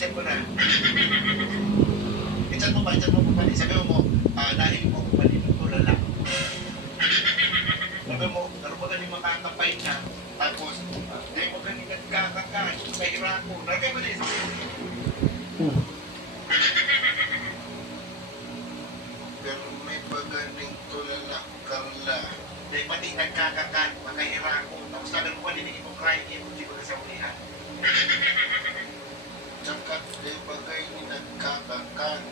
send ko na. I-chat mo pa. Sabi mo, dahil mo ko panin tulala. Sabi mo, pero pa galing makakapay na. Tapos, dahil mo galing nagkakakaan, kahira ko. Nagay mo na isa. Pero may pagaling tulala, Carla. Dahil pati nagkakakaan, makahira ko. Tapos sabi mo pa, dinigin mo crying, hindi ko na sa ulihan. Tsaka, dahil bagay ni nagkakakaan,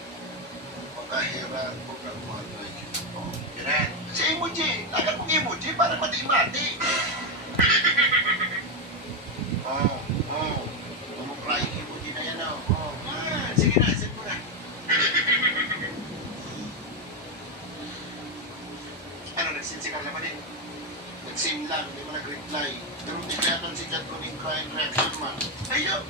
makahira ko ng mga ganyan. Oh, yan. Si emoji, agad mong emoji para mati-mati. Crying emoji na yan, oh. Sige na, send mo na. Ano, nag-send si Carla pa din? Nag-send lang, hindi mo nag-reply. Pero hindi kaya si chat ko ng crying reaction man. Ayun,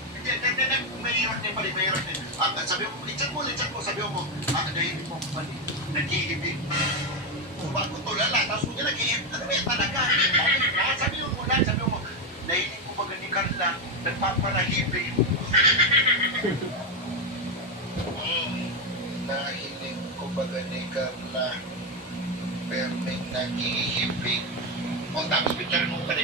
mahirap din pala, mahirap din. Sabi mo, i-chat mo, sabi mo, dahil mo pala, nag-iibig. Bago tulala, tapos kung nag-iibig, ano ba talaga? Sabi mo, nahilig mo ba ni Carla, nagpapanahibig. Nahilig ko ba ni Carla, pero may nag-iibig. O, tapos picture mo ko ba?